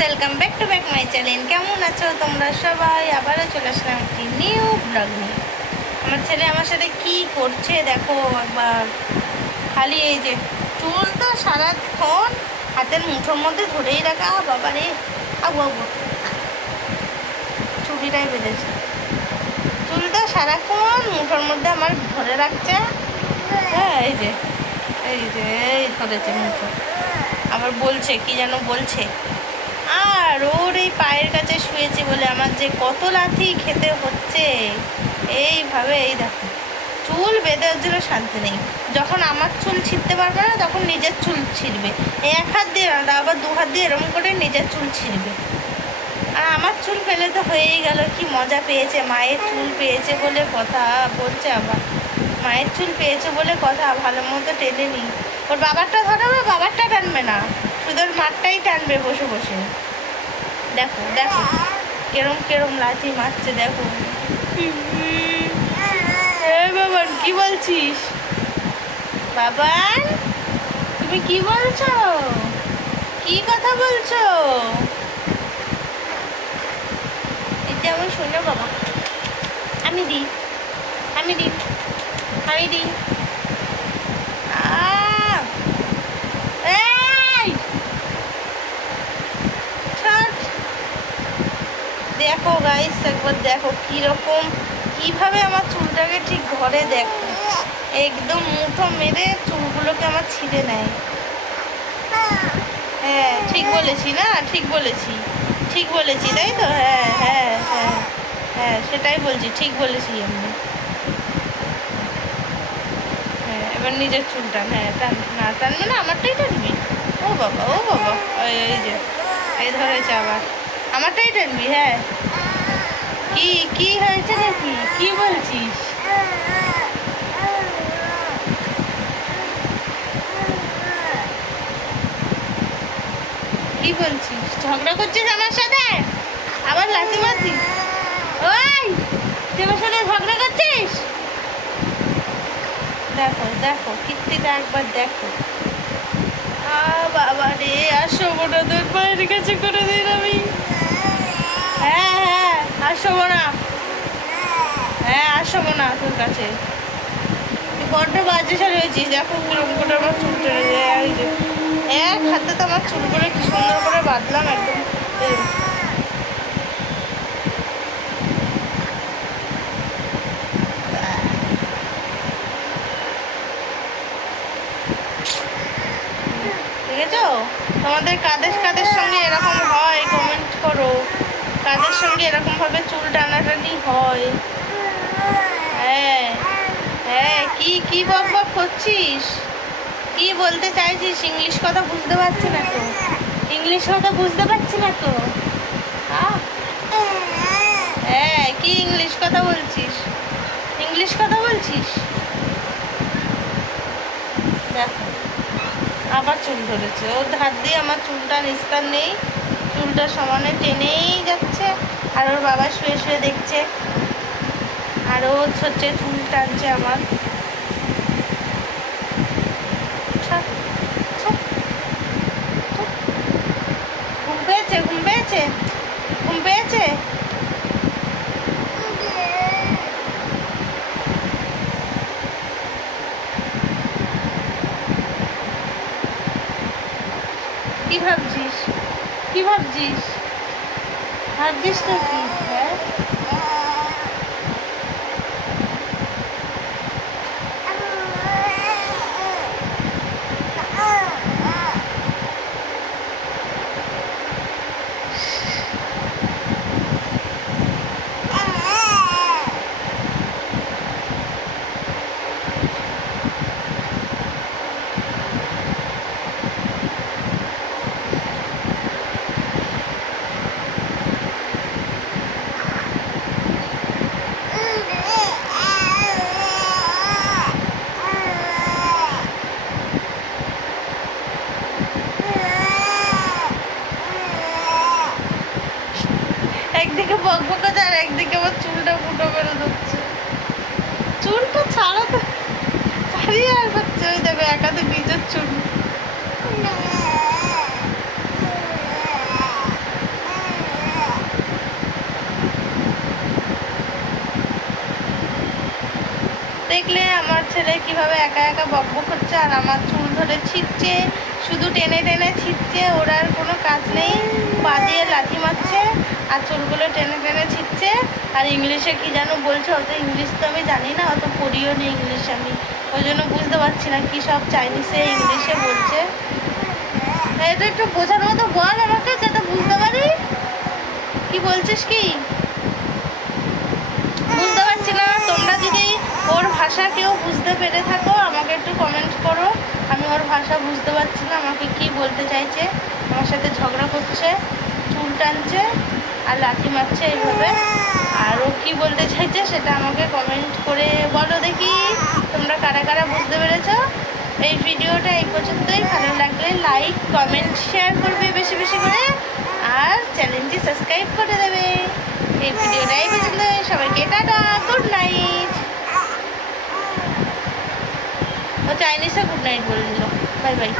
Welcome back to back my channel. কেমন আছো তোমরা সবাই? আবারও চলে আসলাম একটি নিউ ব্লগ নিয়ে। আমার ছেলে আমার সাথে কি করছে দেখো একবার। খালি এই যে চুলটা সারাক্ষণ হাতের মুঠোর মধ্যে ধরেই রাখা। বাবা রে, আবু আবু চুড়িটাই বেঁধেছে। চুলটা সারাক্ষণ মুঠোর মধ্যে আমার ধরে রাখছে। হ্যাঁ এই যে এই ধরেছে মুঠো। আবার বলছে কি যেন বলছে। আর ওর এই পায়ের কাছে শুয়েছি বলে আমার যে কত লাথি খেতে হচ্ছে। এইভাবে এই দেখো চুল বেঁধে ওর জন্য শান্তি নেই। যখন আমার চুল ছিঁড়তে পারবে না তখন নিজের চুল ছিঁড়বে। এক হাত দিয়ে না, আবার দু হাত দিয়ে এরকম করে নিজের চুল ছিঁড়বে। আর আমার চুল পেলে তো হয়েই গেল। কি মজা পেয়েছে, মায়ের চুল পেয়েছে বলে কথা বলছে। আবার মায়ের চুল পেয়েছে বলে কথা, ভালো মতো টেনে নি। ওর বাবারটা ধরাবে, বাবারটা টানবে না, শুধু ওর মাঠটাই টানবে বসে বসে। দেখো দেখো কেরম কেরম লাথি মারছে দেখো। বাবান কি বলছিস? বাবান তুমি কি বলছো? কি কথা বলছো? এটা আমি শুনে বাবা। আমি দিই আমি দিই আমি দিই। দেখো গাইস একবার দেখো কিরকম কিভাবে আমার চুলটাকে ঠিক ধরে দেখো। একদম মুঠো মেরে চুলগুলোকে আমার ছিঁড়ে নেয়। হ্যাঁ ঠিক বলেছি না? ঠিক বলেছি তাই তো? হ্যাঁ হ্যাঁ হ্যাঁ হ্যাঁ সেটাই বলছি, ঠিক বলেছি আমি। হ্যাঁ এবার নিজের চুল টান। হ্যাঁ টান, না টানবে না আমারটাই টানবি। ও বাবা ও বাবা, এই যে এই ধরেছে আবার আমারটাই টানবি। হ্যাঁ কি কি হয়েছে নাকি? কি বলছিস? কি বলছিস? ঝগড়া করছিস আমার সাথে? আবার লাথি মারছিস? ওই তুই আমার সাথে ঝগড়া করছিস? দেখো দেখো কীর্তিটা একবার দেখো। বাবা রে, আসো না তোর পায়ের কাছে করে দিন আমি। হ্যাঁ হ্যাঁ আসো না, হ্যাঁ আসো না তোর কাছে। বড্ড বাজে সার হয়েছিস। দেখো কিরকম করে আমার চুল টেনে যায়। এই যে এক হাতে তো আমার চুল করে কি সুন্দর করে বাঁধলাম একদম। দেখেছো? তোমাদের কাদের কাদের সঙ্গে এরকম হয় কমেন্ট করো। কাদের সঙ্গে এরকমভাবে চুল টানাটানি হয়? হ্যাঁ হ্যাঁ কি কি বক বক করছিস? কি বলতে চাইছিস? ইংলিশ কথা বুঝতে পারছি না তো। ইংলিশ কথা বুঝতে পারছি না তো। হ্যাঁ কি ইংলিশ কথা বলছিস? ইংলিশ কথা বলছিস? দেখো আবার চুল ধরেছে। ওর ধার দিয়ে আমার চুলটা নিস্তার নেই। চুলটা সমানে টেনেই যাচ্ছে। আর ওর বাবা শুয়ে শুয়ে দেখছে আর ও হচ্ছে চুল টানছে আমার। ঘুম পেয়েছে ঘুম পেয়েছে ঘুম পেয়েছে। কি ভাবছিস? কি ভাবছিস? ভাবছিস তো কি? হ্যাঁ একদিকে বকবকাতে আর একদিকে আবার চুলটা ফুটো করে দিচ্ছে। চুলটা ছাড়া তো ছাড়িয়ে আর পাচ্ছে। ওই দেখো একাতে নিজের চুল। দেখলে আমার ছেলে কিভাবে একা একা বকবক করছে, আর আমার চুল ধরে ছিঁড়ছে, শুধু টেনে টেনে ছিঁড়ছে, ওর আর কোনো কাজ নেই, পা দিয়ে লাথি মারছে আর চুলগুলো টেনে টেনে ছিঁড়ছে। আর ইংলিশে কি যেন বলছে, অত ইংলিশ তো আমি জানি না, অত পড়িও নি ইংলিশ আমি, ওই জন্য বুঝতে পারছি না কী সব চাইনিজে ইংলিশে বলছে। এটা একটু বোঝার মতো বল আমাকে, যাতে বুঝতে পারি কি বলছিস। কি বুঝতে পারছি না। তোমরা যদি ওর ভাষা কেউ বুঝতে পেরে থাকো আমাকে একটু কমেন্ট করো। আমি ওর ভাষা বুঝতে পারছি না, আমাকে কি বলতে চাইছে। আমার সাথে ঝগড়া করছে, চুল টানছে আর লাথি মারছে এইভাবে। আর ও কী বলতে চাইছে সেটা আমাকে কমেন্ট করে বলো দেখি, তোমরা কারা কারা বুঝতে পেরেছো। এই ভিডিওটা এই পর্যন্তই। ভালো লাগলে লাইক কমেন্ট শেয়ার করবে বেশি বেশি করে, আর চ্যানেলটি সাবস্ক্রাইব করে দেবে। এই ভিডিওটা এই পর্যন্ত। সবাইকে টাটা, গুড নাইট। ও চাইনিজে গুড নাইট বলে দিল। Bye bye.